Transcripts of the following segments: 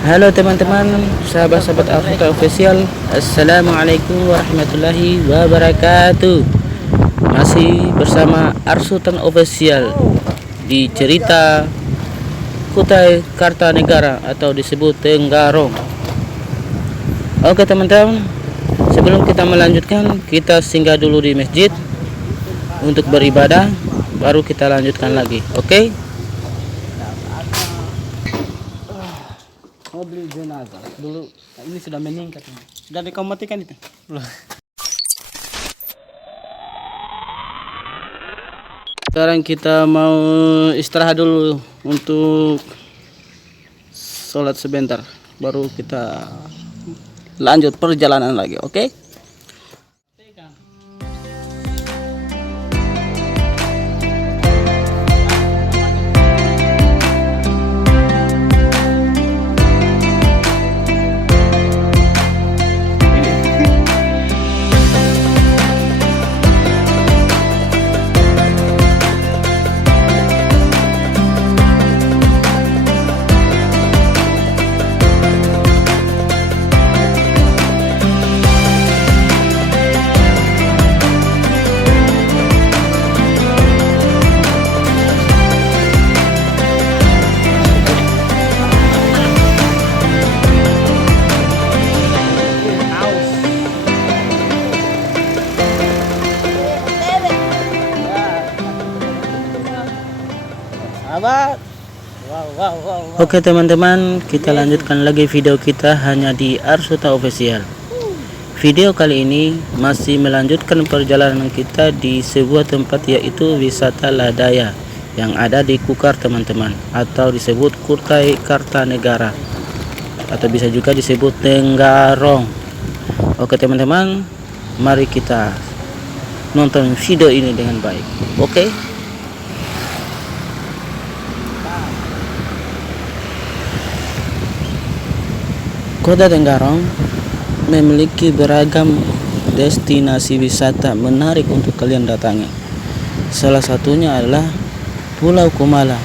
Halo teman-teman, sahabat-sahabat Arsuta Official. Assalamualaikum warahmatullahi wabarakatuh. Masih bersama Arsutan Official di cerita Kutai Kartanegara atau disebut Tenggarong. Oke teman-teman, sebelum kita melanjutkan, kita singgah dulu di masjid untuk beribadah, baru kita lanjutkan lagi. Oke? Mau beli jenazah dulu, ini sudah meningkat. Sudah kau matikan itu? Sekarang kita mau istirahat dulu untuk sholat sebentar, baru kita lanjut perjalanan lagi. Oke? Oke teman-teman, kita lanjutkan lagi video kita hanya di Arsuta Official. Video kali ini masih melanjutkan perjalanan kita di sebuah tempat, yaitu wisata Ladaya yang ada di Kukar teman-teman, atau disebut Kutai Kartanegara, atau bisa juga disebut Tenggarong. Oke teman-teman, mari kita nonton video ini dengan baik. Oke? Kota Tenggarong memiliki beragam destinasi wisata menarik untuk kalian datangi. Salah satunya adalah Pulau Kumala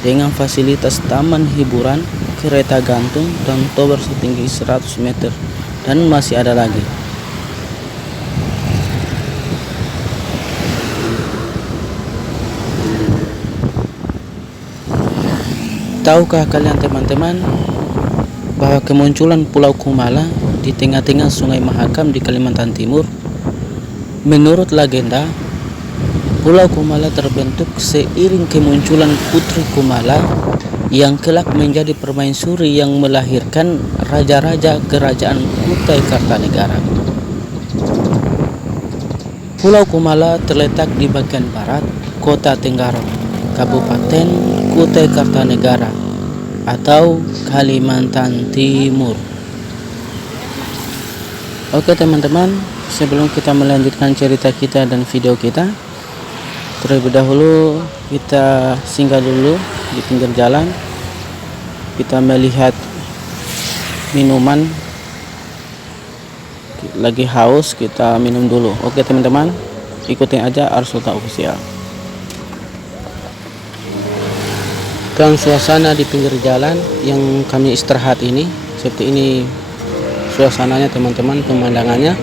dengan fasilitas taman hiburan, kereta gantung, dan tower setinggi 100 meter. Dan masih ada lagi. Tahukah kalian teman-teman bahwa kemunculan Pulau Kumala di tengah-tengah Sungai Mahakam di Kalimantan Timur? Menurut legenda, Pulau Kumala terbentuk seiring kemunculan Putri Kumala yang kelak menjadi permaisuri yang melahirkan raja-raja kerajaan Kutai Kartanegara. Pulau Kumala terletak di bagian barat Kota Tenggarong, Kabupaten Kutai Kartanegara atau Kalimantan Timur. Oke teman-teman, sebelum kita melanjutkan cerita kita dan video kita, terlebih dahulu kita singgah dulu di pinggir jalan. Kita melihat minuman, lagi haus, kita minum dulu. Oke teman-teman, ikutin aja Arsuta Official. Dan suasana di pinggir jalan yang kami istirahat ini, seperti ini suasananya teman-teman, pemandangannya.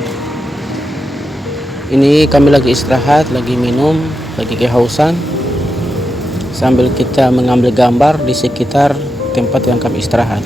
Ini kami lagi istirahat, lagi minum, lagi kehausan, sambil kita mengambil gambar di sekitar tempat yang kami istirahat.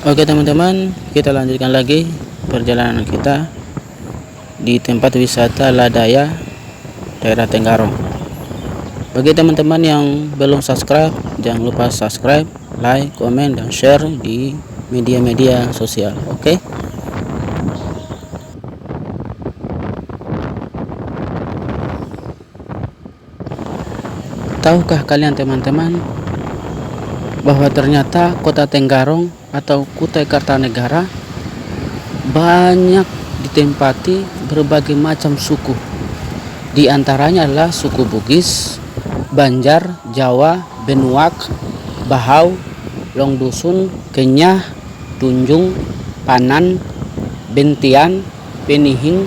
Oke teman-teman, kita lanjutkan lagi perjalanan kita di tempat wisata Ladaya, daerah Tenggarong. Bagi teman-teman yang belum subscribe, jangan lupa subscribe, like, komen, dan share di media-media sosial. Oke? Tahukah kalian teman-teman bahwa ternyata kota Tenggarong atau Kutai Kartanegara banyak ditempati berbagai macam suku. Di antaranya adalah suku Bugis, Banjar, Jawa, Benuak, Bahau, Longdusun, Kenyah, Tunjung, Panan, Bentian, Penihing,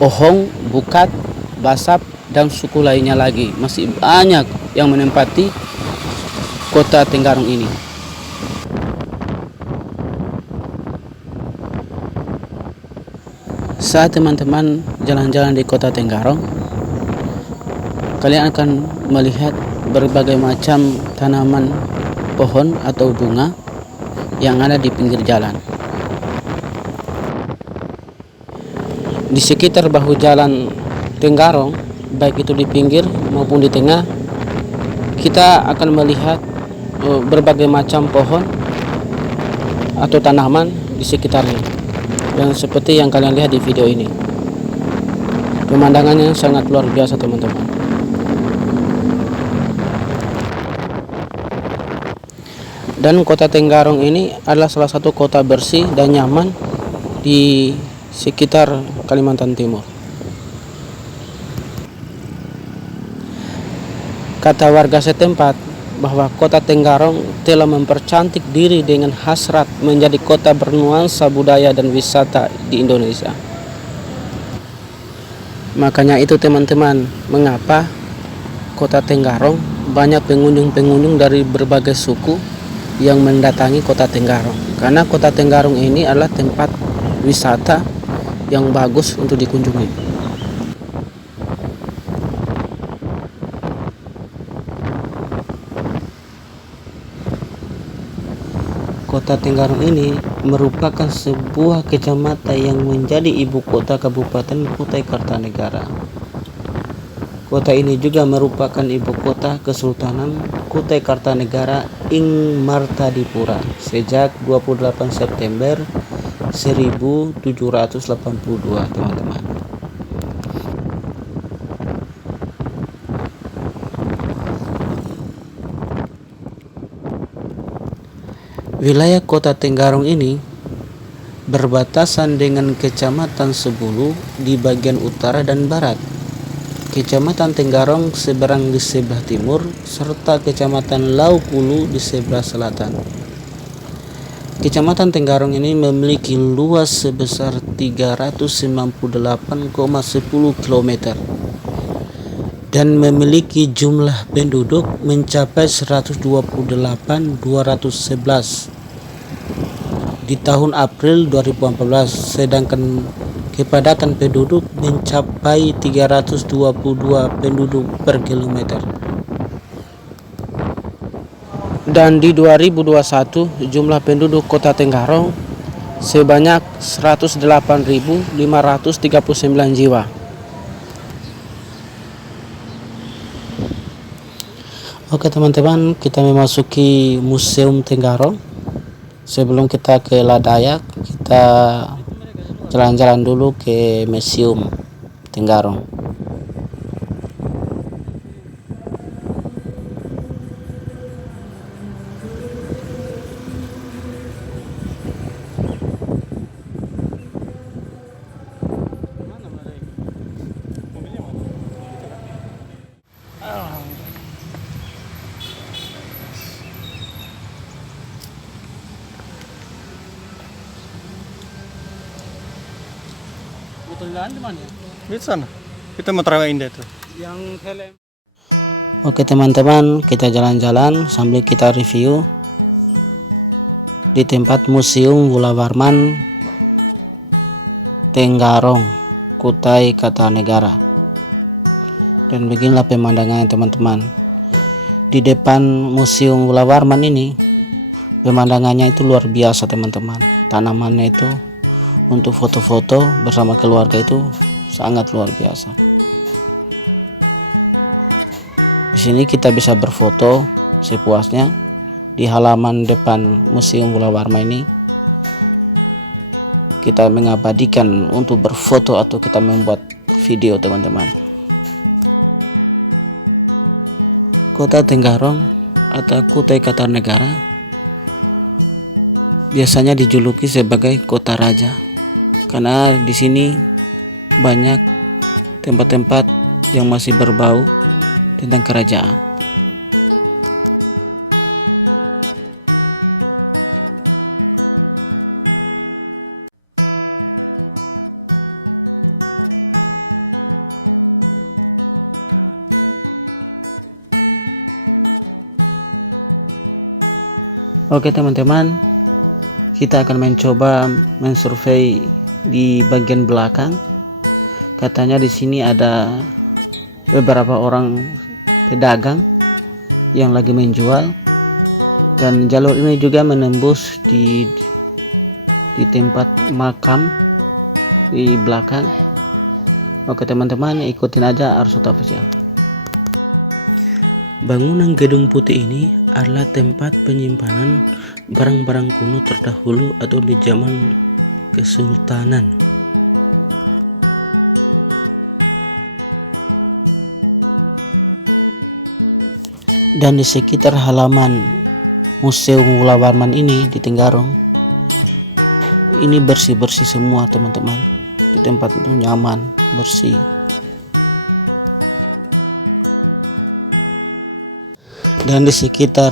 Ohong, Bukat, Basap, dan suku lainnya lagi. Masih banyak yang menempati kota Tenggarong ini. Saat teman-teman jalan-jalan di kota Tenggarong, kalian akan melihat berbagai macam tanaman pohon atau bunga yang ada di pinggir jalan. Di sekitar bahu jalan Tenggarong, baik itu di pinggir maupun di tengah, kita akan melihat berbagai macam pohon atau tanaman di sekitarnya. Dan seperti yang kalian lihat di video ini, pemandangannya sangat luar biasa teman-teman. Dan kota Tenggarong ini adalah salah satu kota bersih dan nyaman di sekitar Kalimantan Timur. Kata warga setempat bahwa kota Tenggarong telah mempercantik diri dengan hasrat menjadi kota bernuansa budaya dan wisata di Indonesia. Makanya itu teman-teman, mengapa kota Tenggarong banyak pengunjung-pengunjung dari berbagai suku yang mendatangi kota Tenggarong. Karena kota Tenggarong ini adalah tempat wisata yang bagus untuk dikunjungi. Kota Tenggarong ini merupakan sebuah kecamatan yang menjadi ibu kota Kabupaten Kutai Kartanegara. Kota ini juga merupakan ibu kota Kesultanan Kutai Kartanegara ing Martadipura sejak 28 September 1782, teman-teman. Wilayah kota Tenggarong ini berbatasan dengan Kecamatan Sebulu di bagian utara dan barat, Kecamatan Tenggarong seberang di sebelah timur, serta Kecamatan Laukulu di sebelah selatan. Kecamatan Tenggarong ini memiliki luas sebesar 398,10 km dan memiliki jumlah penduduk mencapai 128.211 di tahun April 2014, sedangkan kepadatan penduduk mencapai 322 penduduk per kilometer. Dan di 2021 jumlah penduduk kota Tenggarong sebanyak 108.539 jiwa. Oke teman-teman, kita memasuki Museum Tenggarong. Sebelum kita ke Ladayak, kita jalan-jalan dulu ke Museum Tenggarong. Di sana. Kita mau terawih indah tuh. Oke teman-teman, kita jalan-jalan sambil kita review di tempat Museum Wula Warman Tenggarong, Kutai Kartanegara. Dan beginilah pemandangannya teman-teman. Di depan Museum Wula Warman ini, pemandangannya itu luar biasa teman-teman. Tanamannya itu untuk foto-foto bersama keluarga itu sangat luar biasa. sini kita bisa berfoto sepuasnya di halaman depan Museum Gula Warman ini. Kita mengabadikan untuk berfoto atau kita membuat video, teman-teman. Kota Tenggarong atau Kutai Kartanegara biasanya dijuluki sebagai kota raja karena di sini banyak tempat-tempat yang masih berbau tentang kerajaan. Oke teman-teman, kita akan mencoba mensurvei di bagian belakang. Katanya di sini ada beberapa orang pedagang yang lagi menjual, dan jalur ini juga menembus di tempat makam di belakang. Oke teman-teman, ikutin aja Arsuta Official. Bangunan Gedung Putih ini adalah tempat penyimpanan barang-barang kuno terdahulu atau di zaman Kesultanan. Dan di sekitar halaman Museum Gula Warman ini di Tenggarong, ini bersih-bersih semua teman-teman. Tempat itu nyaman, bersih. Dan di sekitar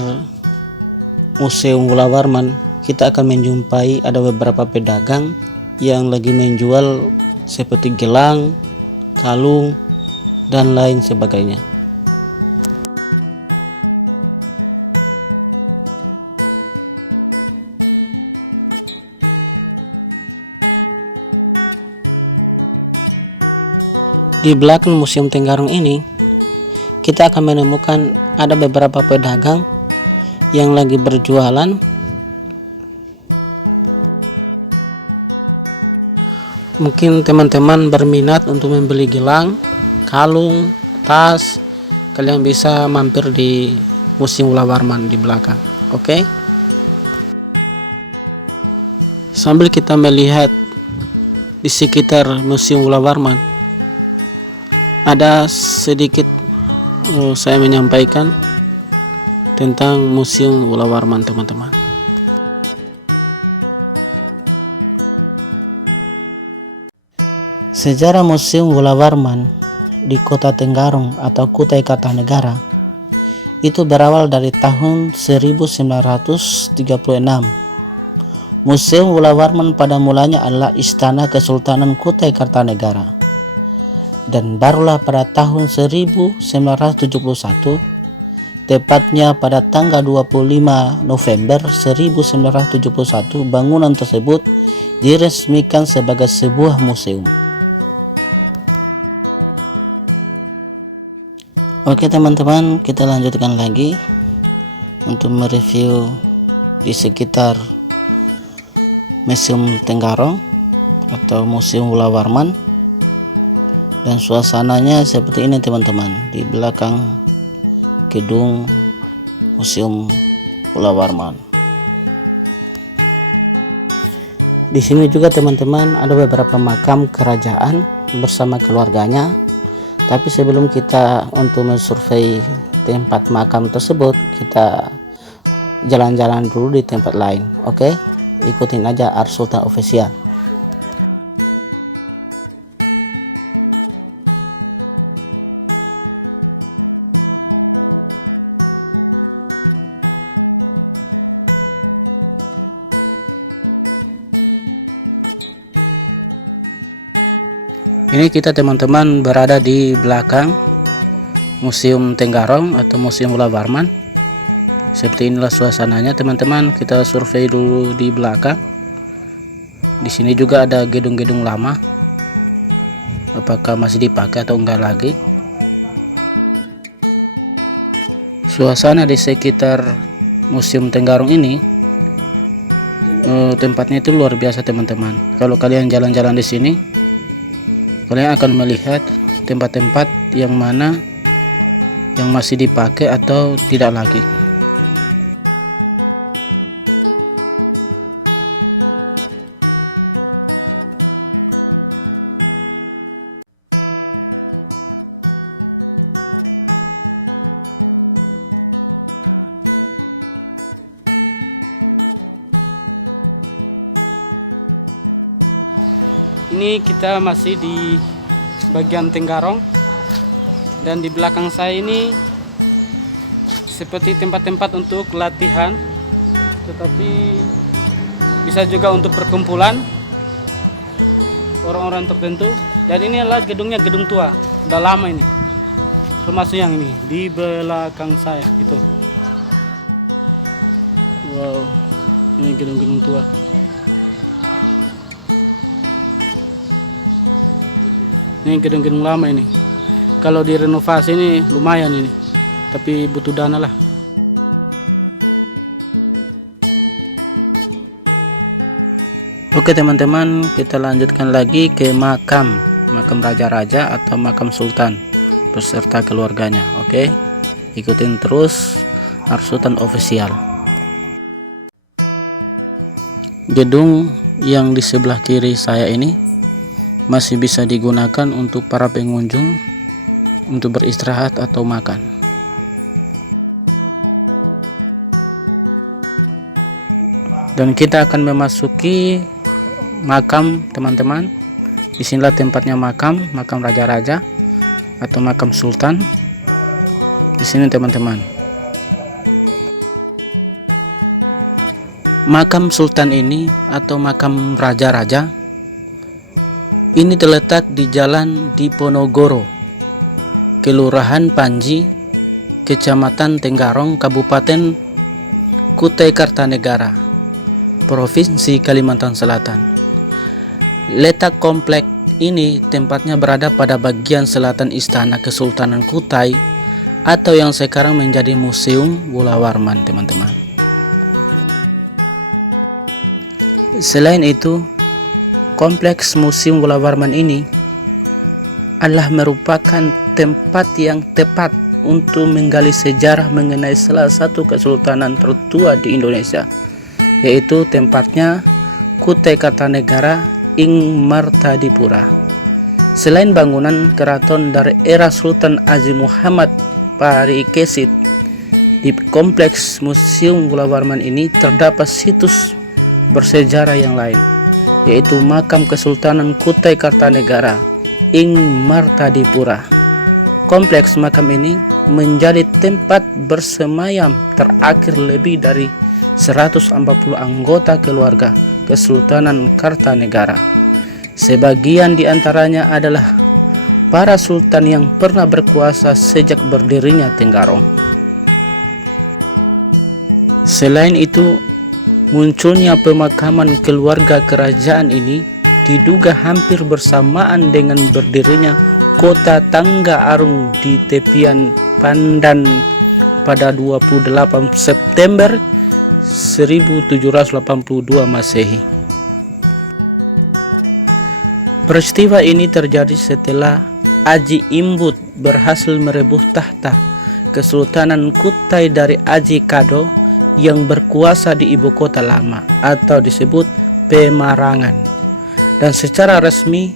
Museum Gula Warman kita akan menjumpai ada beberapa pedagang yang lagi menjual seperti gelang, kalung, dan lain sebagainya. Di belakang Museum Tenggarong ini kita akan menemukan ada beberapa pedagang yang lagi berjualan. Mungkin teman-teman berminat untuk membeli gelang, kalung, tas, kalian bisa mampir di Museum Gula Warman di belakang. Oke? Sambil kita melihat di sekitar Museum Gula Warman, ada sedikit saya menyampaikan tentang Museum Gula Warman, teman-teman. Sejarah Museum Gula Warman di Kota Tenggarong atau Kutai Kartanegara itu berawal dari tahun 1936. Museum Gula Warman pada mulanya adalah Istana Kesultanan Kutai Kartanegara, dan barulah pada tahun 1971, tepatnya pada tanggal 25 November 1971, bangunan tersebut diresmikan sebagai sebuah museum. Oke teman-teman, kita lanjutkan lagi untuk mereview di sekitar Museum Tenggarong atau Museum Gula Warman. Dan suasananya seperti ini teman-teman, di belakang gedung Museum Gula Warman. Di sini juga teman-teman ada beberapa makam kerajaan bersama keluarganya. Tapi sebelum kita untuk mensurvei tempat makam tersebut, kita jalan-jalan dulu di tempat lain. Oke, ikutin aja Arsuta Official. Ini kita teman-teman berada di belakang Museum Tenggarong atau Museum Gula Warman. Seperti inilah suasananya teman-teman. Kita survei dulu di belakang. Di sini juga ada gedung-gedung lama. Apakah masih dipakai atau enggak lagi? Suasana di sekitar Museum Tenggarong ini, tempatnya itu luar biasa teman-teman. Kalau kalian jalan-jalan di sini, kalian akan melihat tempat-tempat yang mana yang yang masih dipakai atau tidak lagi. Ini kita masih di bagian Tenggarong, dan di belakang saya ini seperti tempat-tempat untuk latihan, tetapi bisa juga untuk perkumpulan orang-orang tertentu. Dan ini adalah gedungnya, gedung tua, udah lama ini, termasuk yang ini di belakang saya gitu. Ini gedung-gedung tua. Ini gedung-gedung lama ini. Kalau direnovasi ini lumayan ini, tapi butuh dana lah. Oke teman-teman, kita lanjutkan lagi ke makam raja-raja atau makam sultan beserta keluarganya. Oke, ikutin terus Arsutan Official. Gedung yang di sebelah kiri saya ini masih bisa digunakan untuk para pengunjung untuk beristirahat atau makan. Dan kita akan memasuki makam teman-teman. Disinilah tempatnya makam raja-raja atau makam sultan. Di sini teman-teman. Makam sultan ini atau makam raja-raja ini terletak di Jalan Diponegoro, Kelurahan Panji, Kecamatan Tenggarong, Kabupaten Kutai Kartanegara, Provinsi Kalimantan Selatan. Letak komplek ini tempatnya berada pada bagian selatan Istana Kesultanan Kutai atau yang sekarang menjadi Museum Bola Warman, teman-teman. Selain itu, kompleks Museum Bola Warman ini adalah merupakan tempat yang tepat untuk menggali sejarah mengenai salah satu kesultanan tertua di Indonesia, yaitu tempatnya Kutai Kartanegara ing Martadipura. Selain bangunan keraton dari era Sultan Haji Muhammad Parikesit, di kompleks Museum Bola Warman ini terdapat situs bersejarah yang lain, yaitu makam Kesultanan Kutai Kartanegara ing Martadipura. Kompleks makam ini menjadi tempat bersemayam terakhir lebih dari 140 anggota keluarga Kesultanan Kartanegara. Sebagian di antaranya adalah para sultan yang pernah berkuasa sejak berdirinya Tenggarong. Selain itu, munculnya pemakaman keluarga kerajaan ini diduga hampir bersamaan dengan berdirinya kota Tangga Arung di tepian Pandan pada 28 September 1782 Masehi. Peristiwa ini terjadi setelah Aji Imbut berhasil merebut tahta Kesultanan Kutai dari Aji Kado yang berkuasa di ibu kota lama atau disebut Pemarangan, dan secara resmi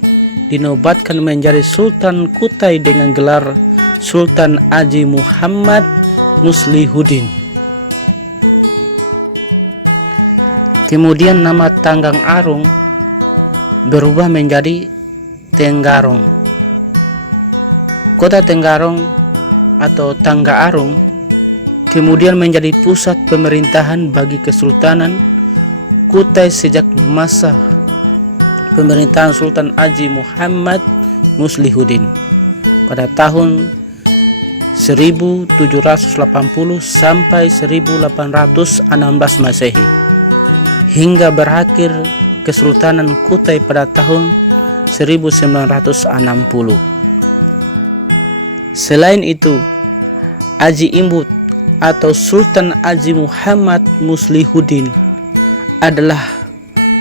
dinobatkan menjadi Sultan Kutai dengan gelar Sultan Haji Muhammad Muslihuddin. Kemudian nama Tanggang Arung berubah menjadi Tenggarong. Kota Tenggarong atau Tangga Arung kemudian menjadi pusat pemerintahan bagi Kesultanan Kutai sejak masa pemerintahan Sultan Haji Muhammad Muslihuddin pada tahun 1780 sampai 1816 Masehi, hingga berakhir Kesultanan Kutai pada tahun 1960. Selain itu, Haji Imbut atau Sultan Haji Muhammad Muslihuddin adalah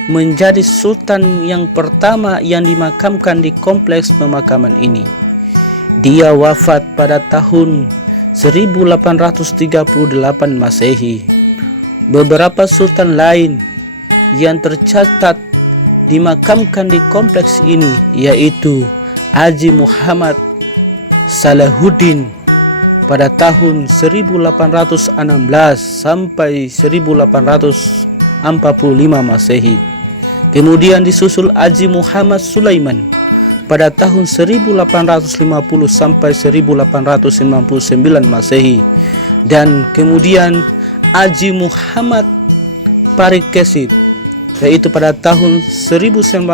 menjadi sultan yang pertama yang dimakamkan di kompleks pemakaman ini. Dia wafat pada tahun 1838 Masehi. Beberapa sultan lain yang tercatat dimakamkan di kompleks ini yaitu Haji Muhammad Salahuddin pada tahun 1816 sampai 1845 Masehi. Kemudian disusul Haji Muhammad Sulaiman pada tahun 1850 sampai 1859 Masehi, dan kemudian Haji Muhammad Parikesit yaitu pada tahun 1920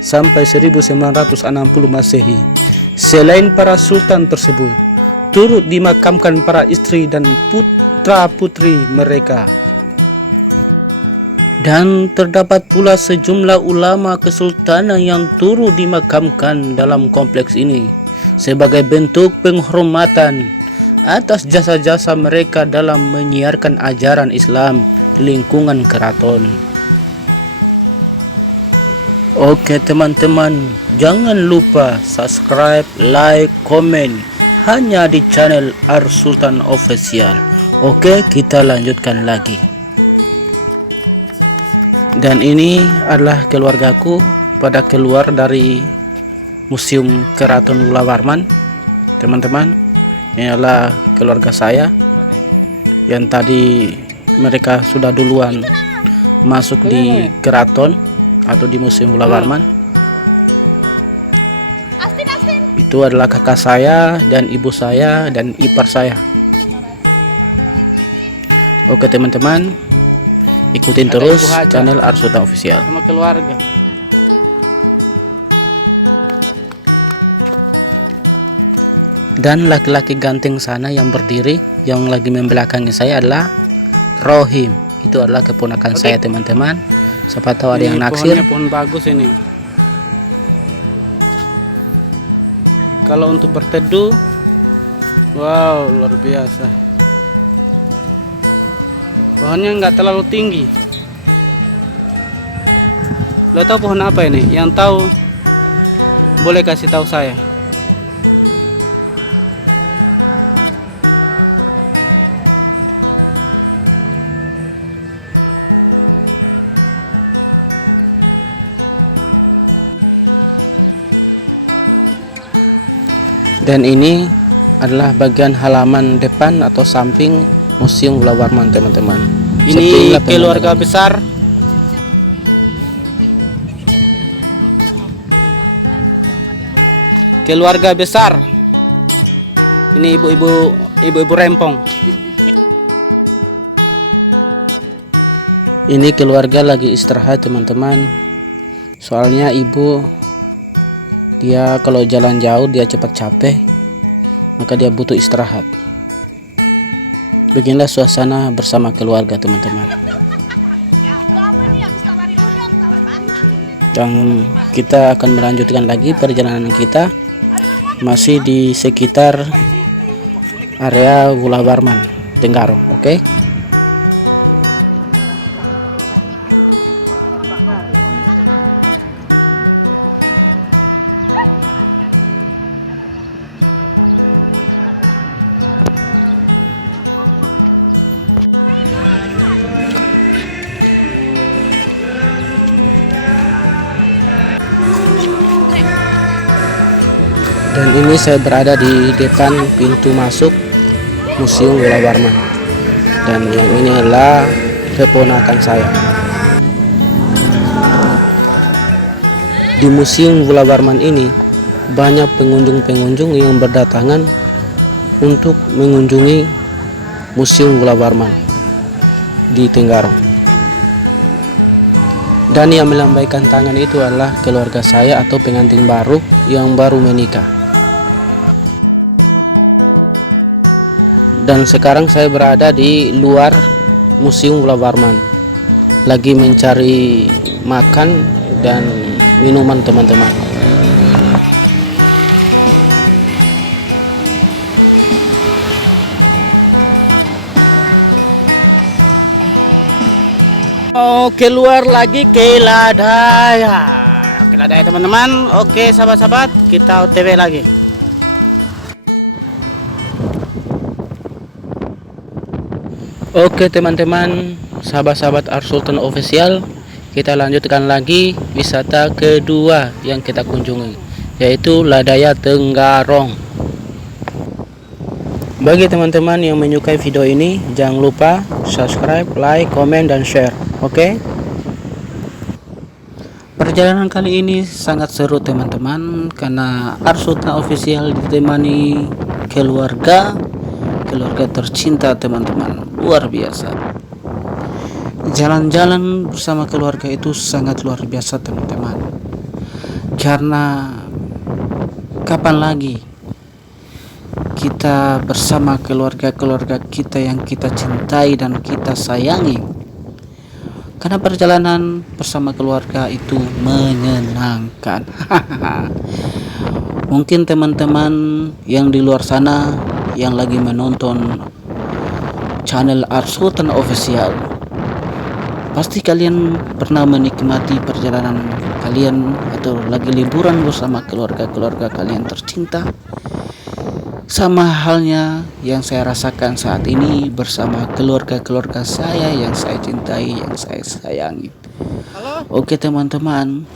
sampai 1960 Masehi. Selain para sultan tersebut, turut dimakamkan para istri dan putra-putri mereka. Dan terdapat pula sejumlah ulama kesultanan yang turut dimakamkan dalam kompleks ini sebagai bentuk penghormatan atas jasa-jasa mereka dalam menyiarkan ajaran Islam di lingkungan keraton. Oke teman-teman, jangan lupa subscribe, like, komen hanya di channel Arsultan Official. Oke, kita lanjutkan lagi. Dan ini adalah keluargaku pada keluar dari Museum Keraton Gula Warman, teman-teman. Ini adalah keluarga saya yang tadi mereka sudah duluan masuk di keraton atau di Museum Gula Warman. Itu adalah kakak saya dan ibu saya dan ipar saya. Oke teman-teman, ikutin terus channel Arsultan Official. Sama keluarga. Dan laki-laki ganteng sana yang berdiri yang lagi membelakangi saya adalah Rohim. Itu adalah keponakan saya teman-teman. Siapa tahu ada yang naksir. Pohonnya pun bagus ini. Kalau untuk berteduh, wow, luar biasa. Pohonnya nggak terlalu tinggi. Lo tahu pohon apa ini? Yang tahu boleh kasih tahu saya. Dan ini adalah bagian halaman depan atau samping Museum Gula Warman teman-teman. Ini keluarga besar. Keluarga besar. Ini ibu-ibu rempong. Ini keluarga lagi istirahat teman-teman. Soalnya ibu dia kalau jalan jauh dia cepat capek, maka dia butuh istirahat. Beginilah suasana bersama keluarga teman-teman. Dan kita akan melanjutkan lagi perjalanan kita masih di sekitar area Gula Warman, Tenggarong. Oke? Saya berada di depan pintu masuk Museum Gula Warman, dan ini adalah keponakan saya. Di Museum Gula Warman ini banyak pengunjung-pengunjung yang berdatangan untuk mengunjungi Museum Gula Warman di Tenggarong. Dan yang melambaikan tangan itu adalah keluarga saya atau pengantin baru yang baru menikah. Dan sekarang saya berada di luar Museum Gula Warman, lagi mencari makan dan minuman teman-teman. Oh, keluar lagi ke Ladaya. Ladaya teman-teman. Oke sahabat-sahabat, kita OTW lagi. Oke teman-teman, sahabat-sahabat Ars Sultan Official, kita lanjutkan lagi wisata kedua yang kita kunjungi, yaitu Ladaya Tenggarong. Bagi teman-teman yang menyukai video ini, jangan lupa subscribe, like, komen, dan share. Oke? Perjalanan kali ini sangat seru teman-teman, karena Ars Sultan Official ditemani keluarga tercinta teman-teman, luar biasa. Jalan-jalan bersama keluarga itu sangat luar biasa teman-teman, karena kapan lagi kita bersama keluarga kita yang kita cintai dan kita sayangi, karena perjalanan bersama keluarga itu menyenangkan. Mungkin teman-teman yang di luar sana yang lagi menonton channel Ars Sultan Official, pasti kalian pernah menikmati perjalanan kalian atau lagi liburan bersama keluarga kalian tercinta, sama halnya yang saya rasakan saat ini bersama keluarga saya yang saya cintai, yang saya sayangi. Oke teman-teman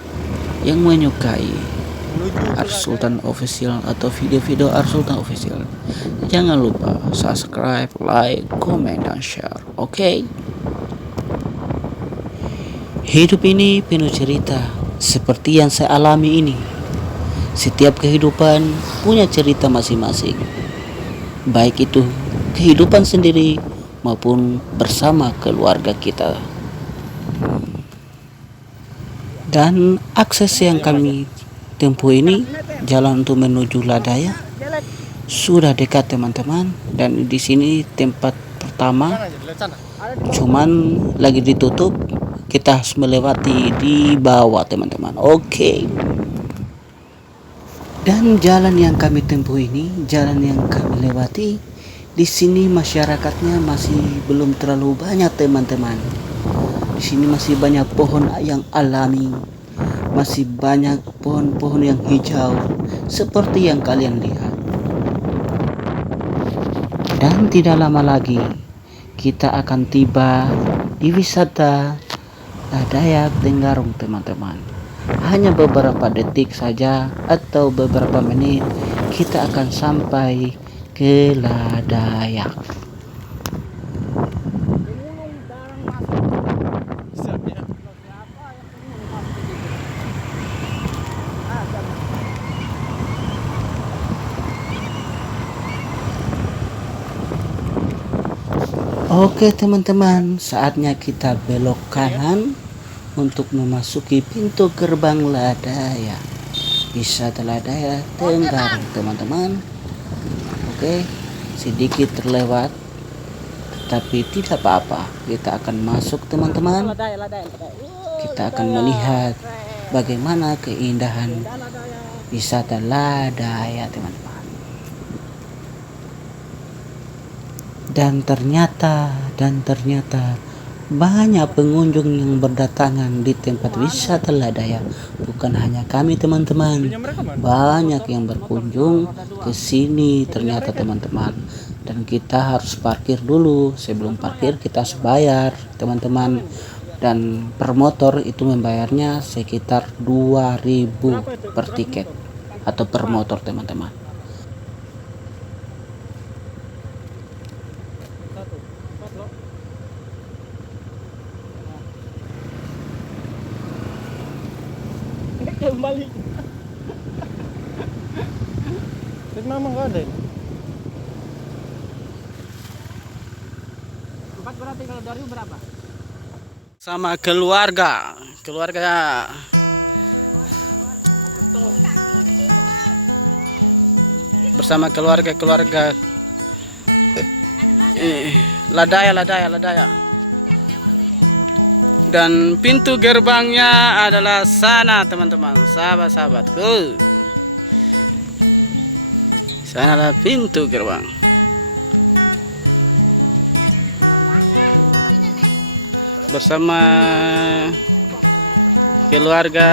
yang menyukai Ars Sultan Official atau video-video Ars Sultan Official, jangan lupa subscribe, like, komen, dan share. Oke? Hidup ini penuh cerita seperti yang saya alami ini. Setiap kehidupan punya cerita masing-masing, baik itu kehidupan sendiri maupun bersama keluarga kita. Dan akses yang kami tempuh ini, jalan untuk menuju Ladaya, sudah dekat teman-teman. Dan di sini tempat pertama cuman lagi ditutup, kita harus melewati di bawah teman-teman. Oke. Dan jalan yang kami tempuh ini, jalan yang kami lewati, di sini masyarakatnya masih belum terlalu banyak teman-teman. Di sini masih banyak pohon yang alami, masih banyak pohon-pohon yang hijau seperti yang kalian lihat. Dan tidak lama lagi kita akan tiba di wisata Ladaya Tenggarong teman-teman. Hanya beberapa detik saja atau beberapa menit kita akan sampai ke Ladaya. Oke teman-teman, saatnya kita belok kanan untuk memasuki pintu gerbang Ladaya, wisata Ladaya Tenggarong teman-teman. Oke, sedikit terlewat, tapi tidak apa-apa, kita akan masuk teman-teman. Kita akan melihat bagaimana keindahan wisata Ladaya teman-teman. Dan ternyata banyak pengunjung yang berdatangan di tempat wisata Ladaya. Bukan hanya kami teman-teman, banyak yang berkunjung ke sini ternyata teman-teman. Dan kita harus parkir dulu. Sebelum parkir kita harus bayar teman-teman. Dan per motor itu membayarnya sekitar 2.000 per tiket atau per motor teman-teman. Kembali. Tapi memang nggak ada ini. Empat berarti kalau 2.000 berapa? Sama keluarga bersama keluarga Ladaya. Dan pintu gerbangnya adalah sana teman-teman, sahabat-sahabat. Sana adalah pintu gerbang. Bersama keluarga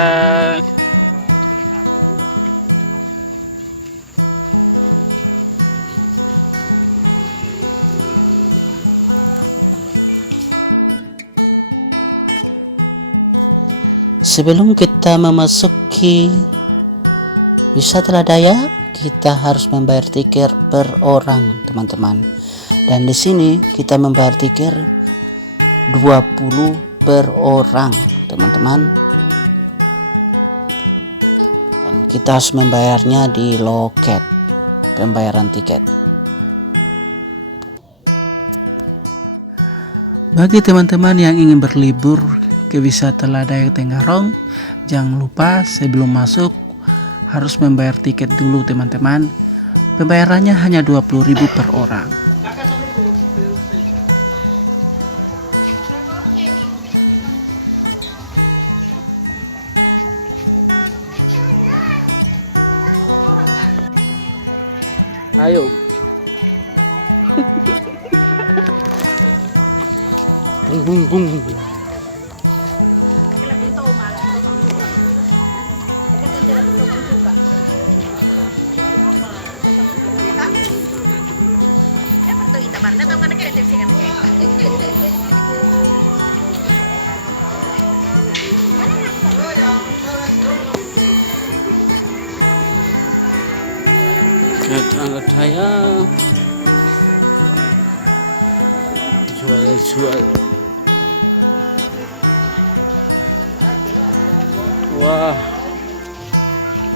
Sebelum kita memasuki wisata Ladaya, kita harus membayar tiket per orang, teman-teman. Dan di sini kita membayar tiket 20 per orang, teman-teman. Kita harus membayarnya di loket pembayaran tiket. Bagi teman-teman yang ingin berlibur ke wisata Ladaya Tenggarong, jangan lupa sebelum masuk harus membayar tiket dulu, teman-teman. Pembayarannya hanya 20.000 per orang. Ayo. Bung bung.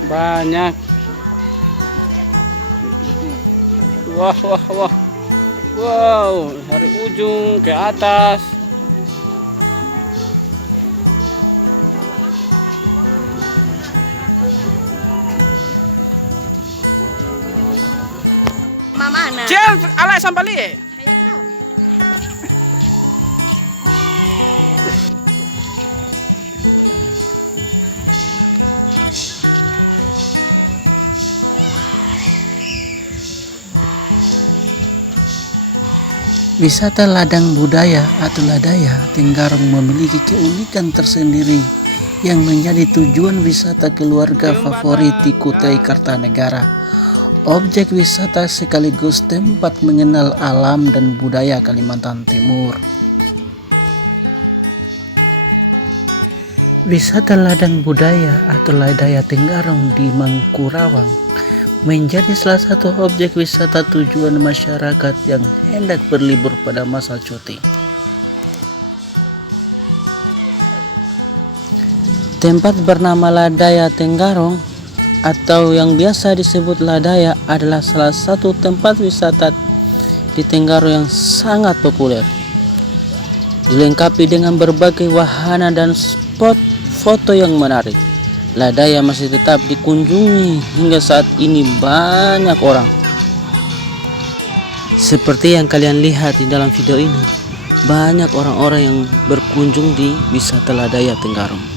Banyak. Wah, wah, wah. Wow, dari ujung ke atas. Mama na. Cel, alay sambali eh. Wisata ladang budaya atau Ladaya Tenggarong memiliki keunikan tersendiri yang menjadi tujuan wisata keluarga favorit di Kutai Kartanegara. Objek wisata sekaligus tempat mengenal alam dan budaya Kalimantan Timur. Wisata ladang budaya atau Ladaya Tenggarong di Mangkurawang menjadi salah satu objek wisata tujuan masyarakat yang hendak berlibur pada masa cuti. Tempat bernama Ladaya Tenggarong atau yang biasa disebut Ladaya adalah salah satu tempat wisata di Tenggarong yang sangat populer. Dilengkapi dengan berbagai wahana dan spot foto yang menarik, Ladaya masih tetap dikunjungi hingga saat ini banyak orang. Seperti yang kalian lihat di dalam video ini, banyak orang-orang yang berkunjung di wisata Ladaya Tenggarong.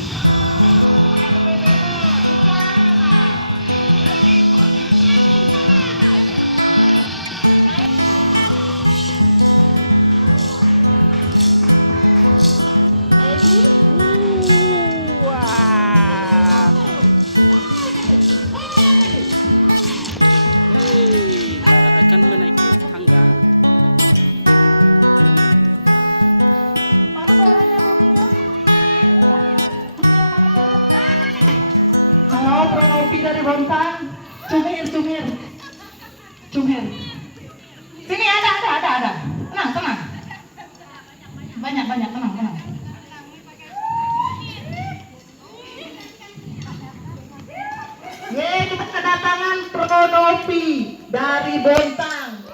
Cumhir. Sini ada. Tenang. Banyak, tenang. Kita kedatangan Pronopi dari Bontang.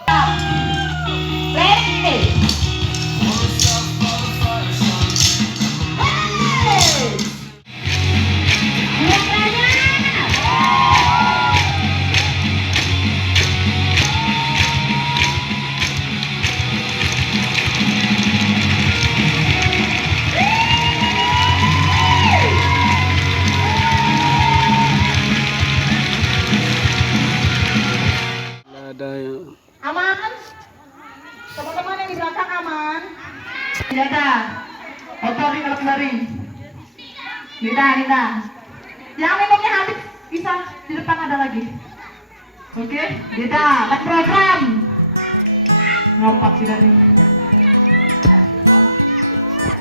Aman? Teman-teman yang di belakang aman? Tidak. Otor di dalam baring. Tidak. Yang minumnya habis bisa di depan ada lagi. Oke? Tidak. Lagi program. Ngomong sih dari.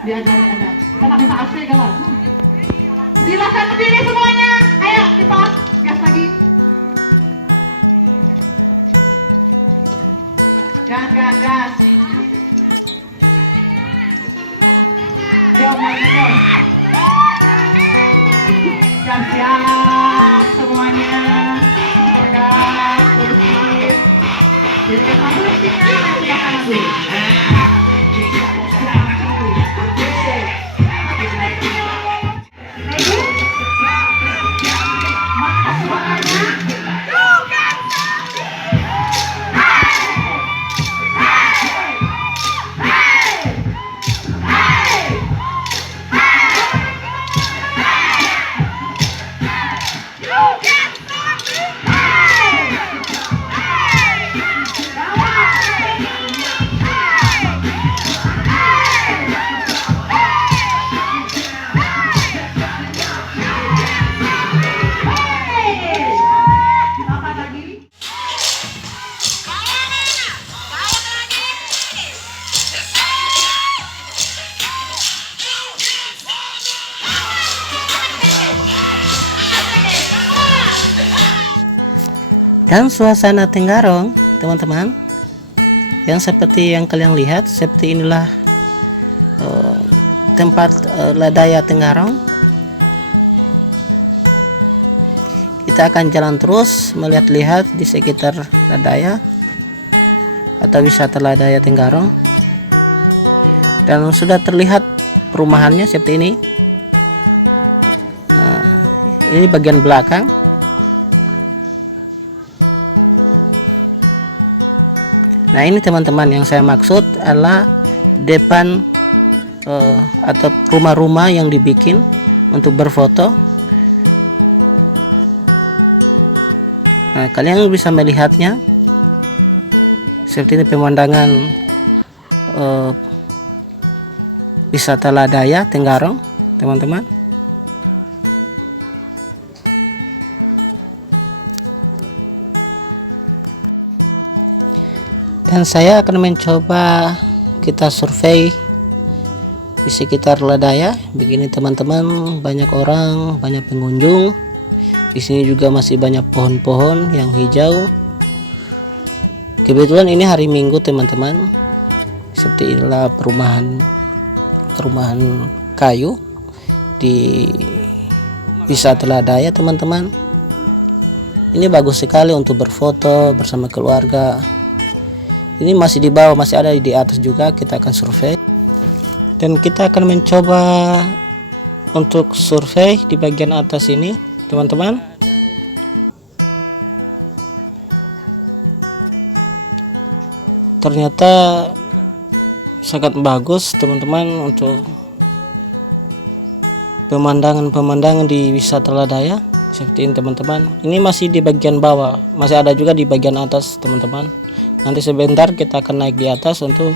Dia ada. Kenapa asli kalau? Dan suasana Tenggarong, teman-teman, yang seperti yang kalian lihat, seperti inilah tempat Ladaya Tenggarong. Kita akan jalan terus melihat-lihat di sekitar Ladaya atau wisata Ladaya Tenggarong. Dan sudah terlihat perumahannya seperti ini. Ini bagian belakang. Nah, ini teman-teman yang saya maksud adalah depan atau rumah-rumah yang dibikin untuk berfoto. Nah, kalian bisa melihatnya seperti ini pemandangan wisata Ladaya Tenggarong, teman-teman. Dan saya akan mencoba kita survei di sekitar Ladaya. Begini teman-teman, banyak orang, banyak pengunjung. Di sini juga masih banyak pohon-pohon yang hijau. Kebetulan ini hari Minggu, teman-teman. Seperti inilah perumahan kayu di wisata Ladaya, teman-teman. Ini bagus sekali untuk berfoto bersama keluarga. Ini masih di bawah, masih ada di atas juga. Kita akan survei dan kita akan mencoba untuk survei di bagian atas ini, teman-teman. Ternyata sangat bagus, teman-teman, untuk pemandangan di wisata Ladaya seperti ini, teman-teman. Ini masih di bagian bawah, masih ada juga di bagian atas, teman-teman. Nanti sebentar kita akan naik di atas untuk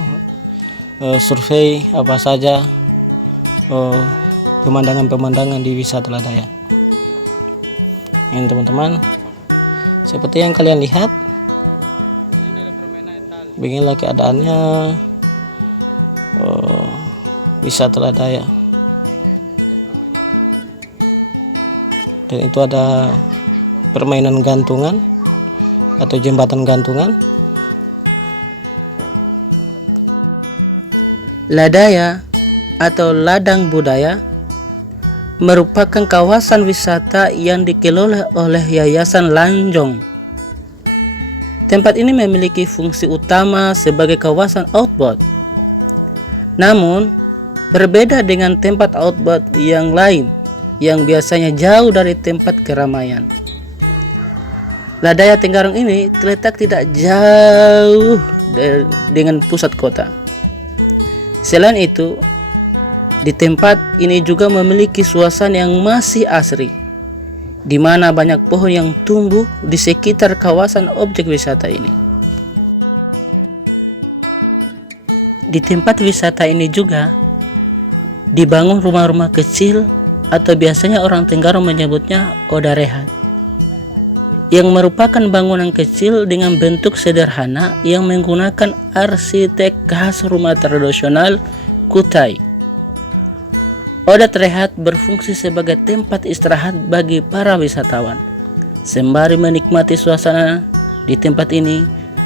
survei apa saja pemandangan di wisata Ladaya. Ini, teman-teman, seperti yang kalian lihat, beginilah keadaannya wisata Ladaya. Dan itu ada permainan gantungan atau jembatan gantungan. Ladaya atau Ladang Budaya merupakan kawasan wisata yang dikelola oleh Yayasan Lanjong. Tempat ini memiliki fungsi utama sebagai kawasan outbound. Namun, berbeda dengan tempat outbound yang lain yang biasanya jauh dari tempat keramaian. Ladaya Tenggarong ini terletak tidak jauh dengan pusat kota. Selain itu, di tempat ini juga memiliki suasana yang masih asri, di mana banyak pohon yang tumbuh di sekitar kawasan objek wisata ini. Di tempat wisata ini juga dibangun rumah-rumah kecil atau biasanya orang Tenggarong menyebutnya Oda Rehat, yang merupakan bangunan kecil dengan bentuk sederhana yang menggunakan arsitek khas rumah tradisional Kutai. Oda Rehat berfungsi sebagai tempat istirahat bagi para wisatawan. Sembari menikmati suasana di tempat ini,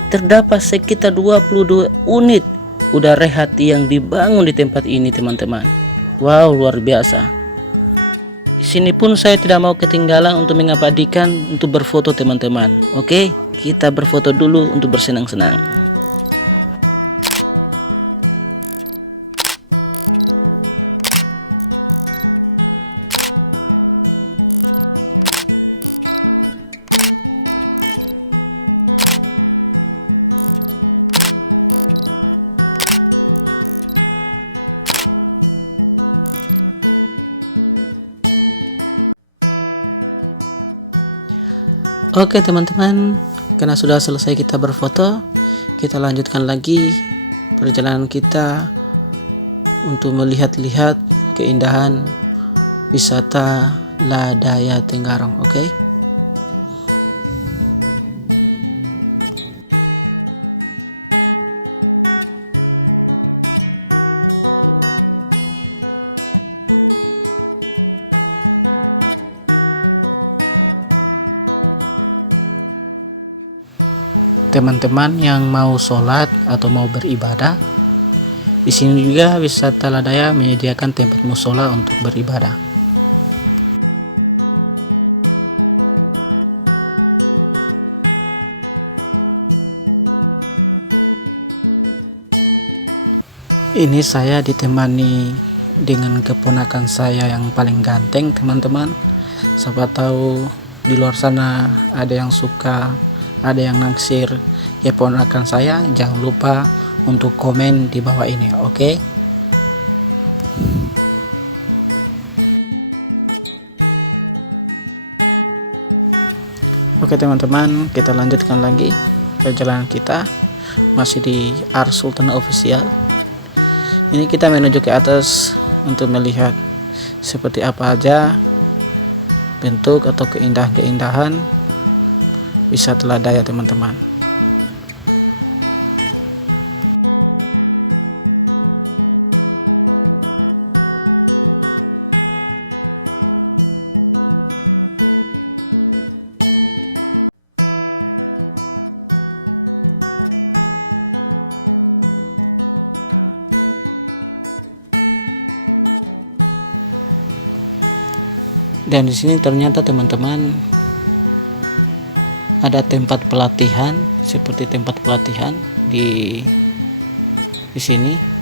terdapat sekitar 22 unit Oda Rehat yang dibangun di tempat ini, teman-teman. Wow, luar biasa. Sini pun saya tidak mau ketinggalan untuk mengabadikan untuk berfoto, teman-teman. Oke, kita berfoto dulu untuk bersenang-senang. Oke, teman-teman, karena sudah selesai kita berfoto, kita lanjutkan lagi perjalanan kita untuk melihat-lihat keindahan wisata Ladaya Tenggarong. Oke. mau sholat atau mau beribadah. Di sini juga wisata Ladaya menyediakan tempat musola untuk beribadah. Ini saya ditemani dengan keponakan saya yang paling ganteng, teman-teman. Siapa tahu di luar sana ada yang suka, ada yang naksir keponakan saya. Jangan lupa untuk komen di bawah ini, oke? Oke teman-teman, kita lanjutkan lagi perjalanan kita masih di Ars Sultan Official. Ini kita menuju ke atas untuk melihat seperti apa aja bentuk atau keindahan-keindahan wisata Ladaya, teman-teman. Dan di sini ternyata teman-teman ada tempat pelatihan, seperti tempat pelatihan di sini.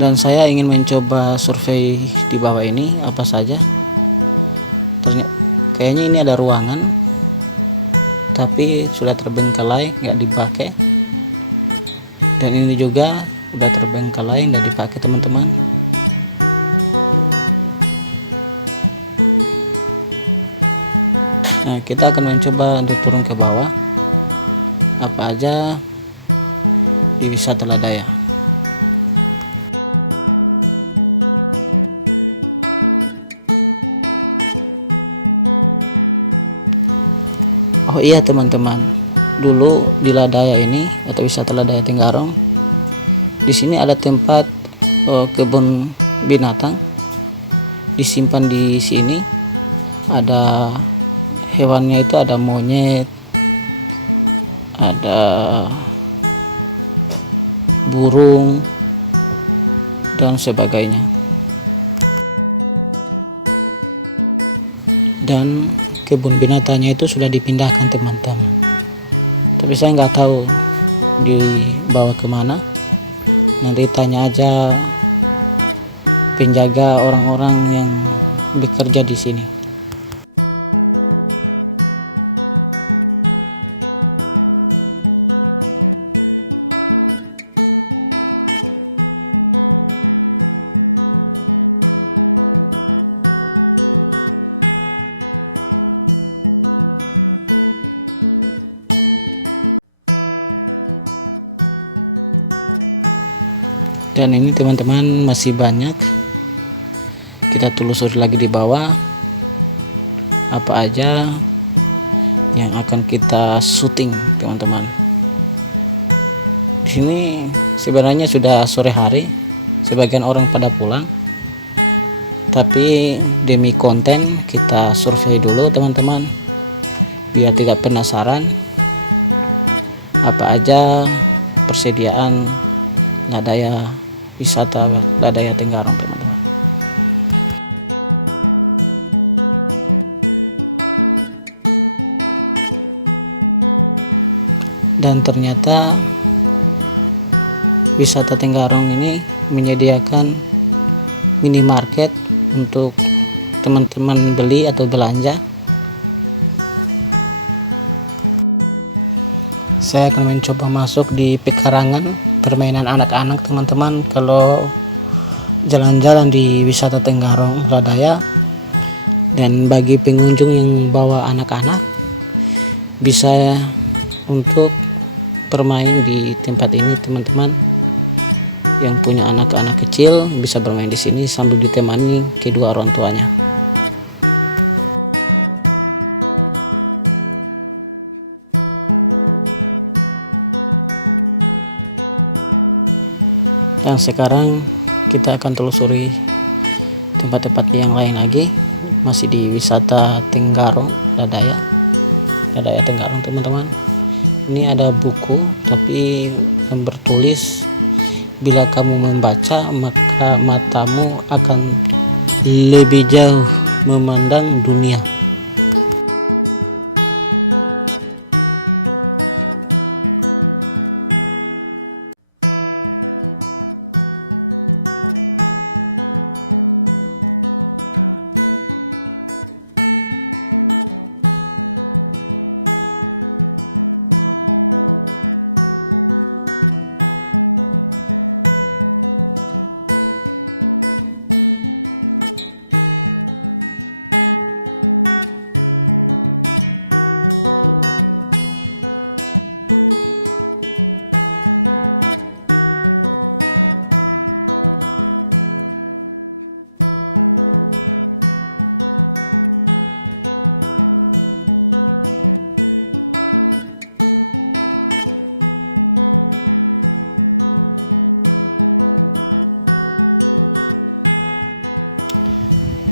Dan saya ingin mencoba survei di bawah ini apa saja. Kayaknya ini ada ruangan, tapi sudah terbengkalai, nggak dipakai. Dan ini juga udah terbengkalai, nggak dipakai, teman-teman. Nah, kita akan mencoba untuk turun ke bawah. Apa aja di wisata Ladaya. Oh iya teman-teman, dulu di Ladaya ini atau wisata Ladaya Tenggarong, di sini ada tempat kebun binatang. Disimpan di sini ada hewannya, itu ada monyet, ada burung dan sebagainya. Dan kebun binatangnya itu sudah dipindahkan, teman-teman. Tapi saya nggak tahu dibawa kemana. Nanti tanya aja penjaga, orang-orang yang bekerja di sini. Dan ini teman-teman masih banyak. Kita telusuri lagi di bawah apa aja yang akan kita syuting, teman-teman. Di sini sebenarnya sudah sore hari, sebagian orang pada pulang. Tapi demi konten kita survei dulu, teman-teman, biar tidak penasaran apa aja persediaan Ladaya, wisata Ladaya Tenggarong, teman-teman. Dan ternyata wisata Tenggarong ini menyediakan minimarket untuk teman-teman beli atau belanja. Saya akan mencoba masuk di pekarangan permainan anak-anak, teman-teman. Kalau jalan-jalan di wisata Tenggarong Radaya. Dan bagi pengunjung yang bawa anak-anak bisa untuk bermain di tempat ini teman-teman. Yang punya anak-anak kecil bisa bermain di sini sambil ditemani kedua orang tuanya. Dan sekarang kita akan telusuri tempat-tempat yang lain lagi, masih di wisata Tenggarong Radaya Tenggarong teman-teman. Ini ada buku tapi yang bertulis, bila kamu membaca maka matamu akan lebih jauh memandang dunia.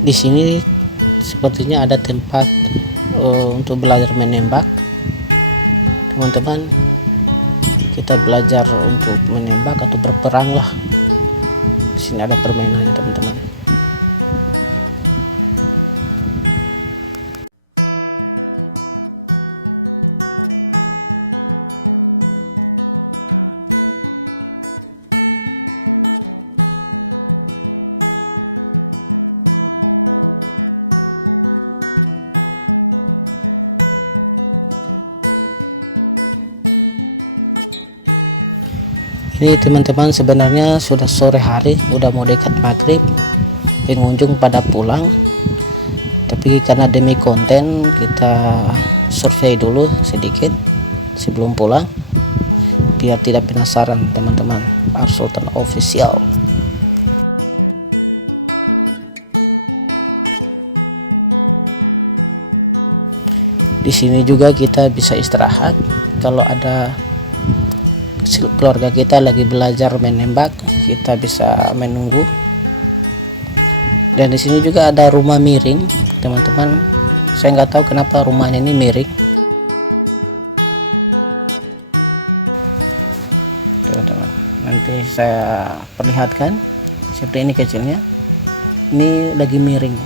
Di sini sepertinya ada tempat untuk belajar menembak, teman-teman. Kita belajar untuk menembak atau berperang lah. Di sini ada permainan teman-teman. Ini teman-teman sebenarnya sudah sore hari, udah mau dekat maghrib, pengunjung pada pulang. Tapi karena demi konten kita survei dulu sedikit sebelum pulang, biar tidak penasaran teman-teman. Ars Sultan Official. Di sini juga kita bisa istirahat kalau ada keluarga kita lagi belajar menembak, kita bisa menunggu. Dan di sini juga ada rumah miring, teman-teman. Saya nggak tahu kenapa rumahnya ini miring. Nanti saya perlihatkan. Seperti ini kecilnya. Ini lagi miring.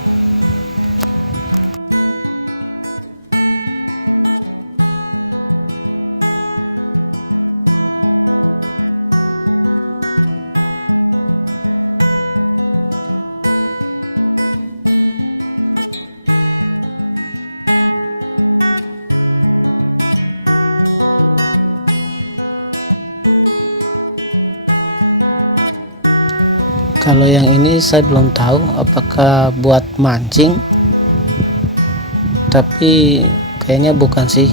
Kalau yang ini saya belum tahu apakah buat mancing, tapi kayaknya bukan sih.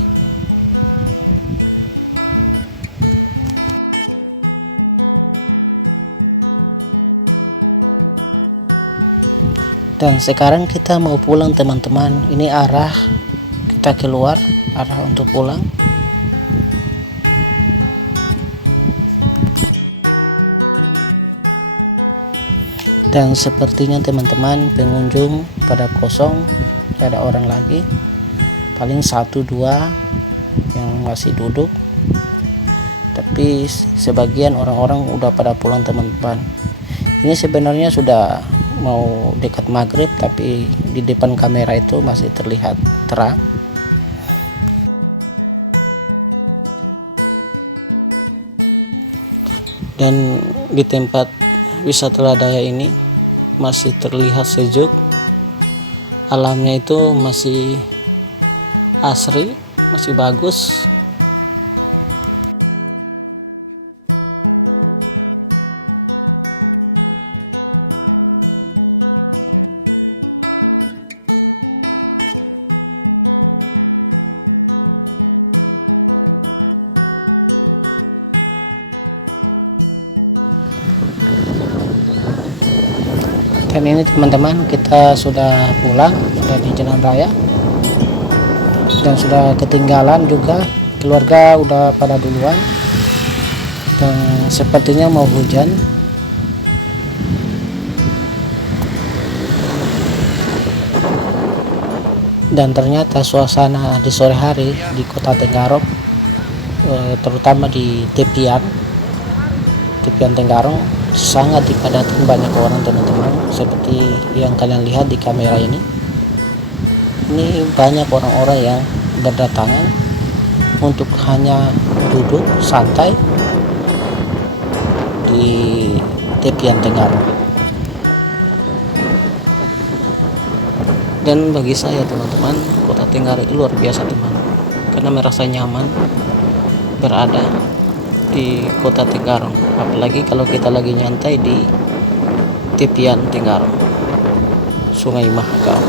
Dan sekarang kita mau pulang teman-teman. Ini arah kita keluar, arah untuk pulang. Dan sepertinya teman-teman pengunjung pada kosong, tidak ada orang lagi, paling 1-2 yang masih duduk, tapi sebagian orang-orang udah pada pulang teman-teman. Ini sebenarnya sudah mau dekat maghrib, tapi di depan kamera itu masih terlihat terang. Dan di tempat wisata Radaya ini masih terlihat sejuk, alamnya itu masih asri, masih bagus. teman-teman, kita sudah pulang dari jalan raya dan sudah ketinggalan juga, keluarga udah pada duluan dan sepertinya mau hujan. Dan ternyata suasana di sore hari di kota Tenggarong, terutama di tepian Tenggarong, sangat dipadati banyak orang teman-teman. Seperti yang kalian lihat di kamera ini banyak orang-orang yang berdatangan untuk hanya duduk santai di tepian Tenggarong. Dan bagi saya teman-teman, kota Tenggarong itu luar biasa teman, karena merasa nyaman berada di kota Tenggarong, apalagi kalau kita lagi nyantai di tepian Tenggarong, Sungai Mahakam.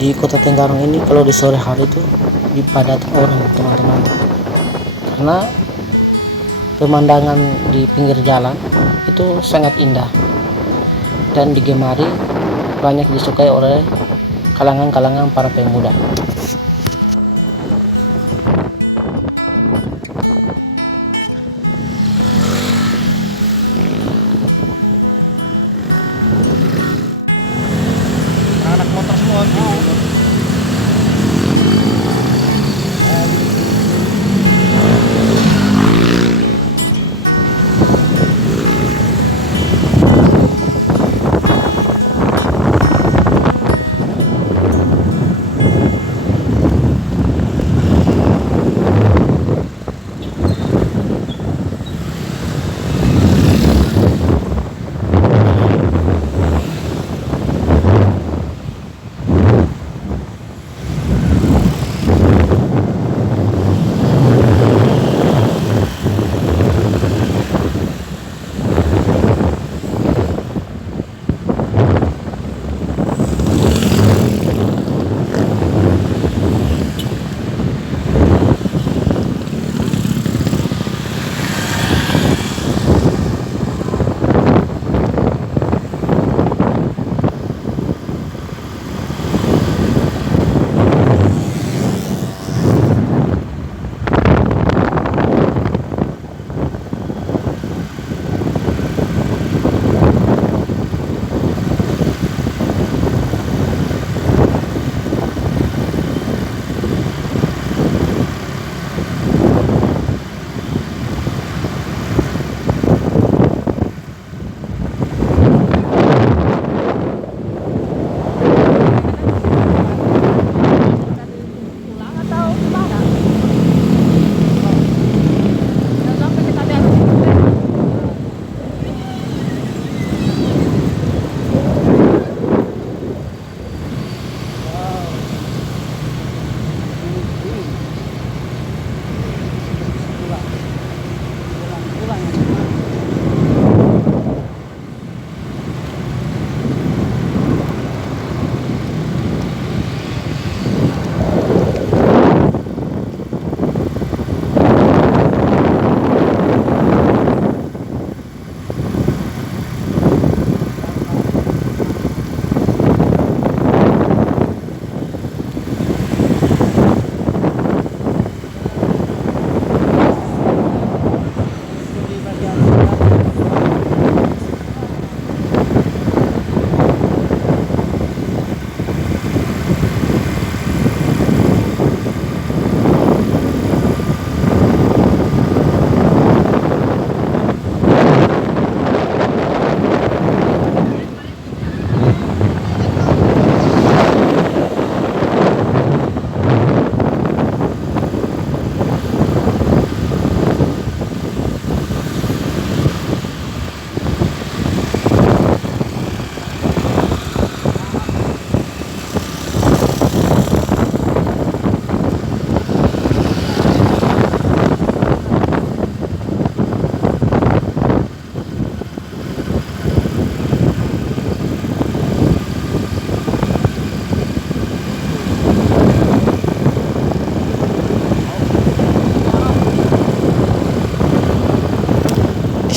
Di kota Tenggarong ini kalau di sore hari itu dipadati orang teman-teman, karena pemandangan di pinggir jalan itu sangat indah dan digemari, banyak disukai oleh kalangan-kalangan para pemuda.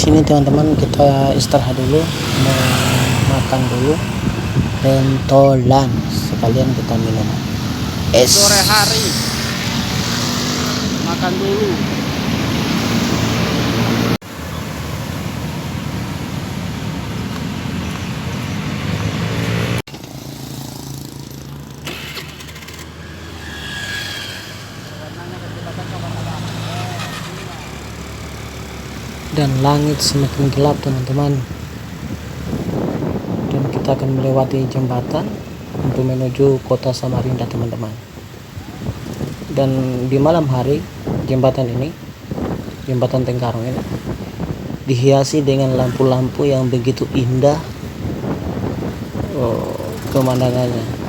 sini teman-teman kita istirahat dulu, mau makan dulu, pentolan sekalian kita minum es. Sore hari makan dulu. Dan langit semakin gelap teman-teman, dan kita akan melewati jembatan untuk menuju kota Samarinda teman-teman. Dan di malam hari jembatan ini, jembatan Tengkarong ini dihiasi dengan lampu-lampu yang begitu indah. Oh, pemandangannya.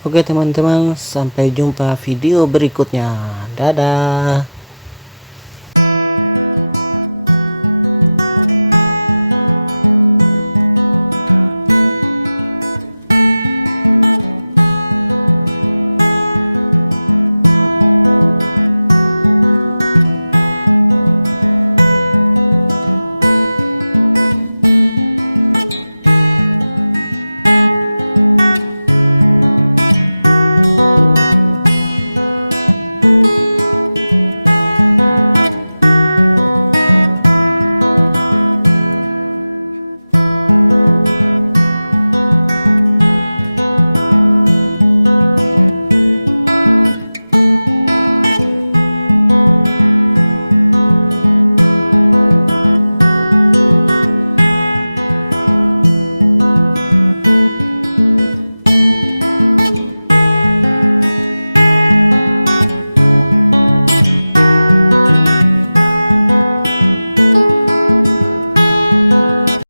Oke teman-teman, sampai jumpa video berikutnya. Dadah.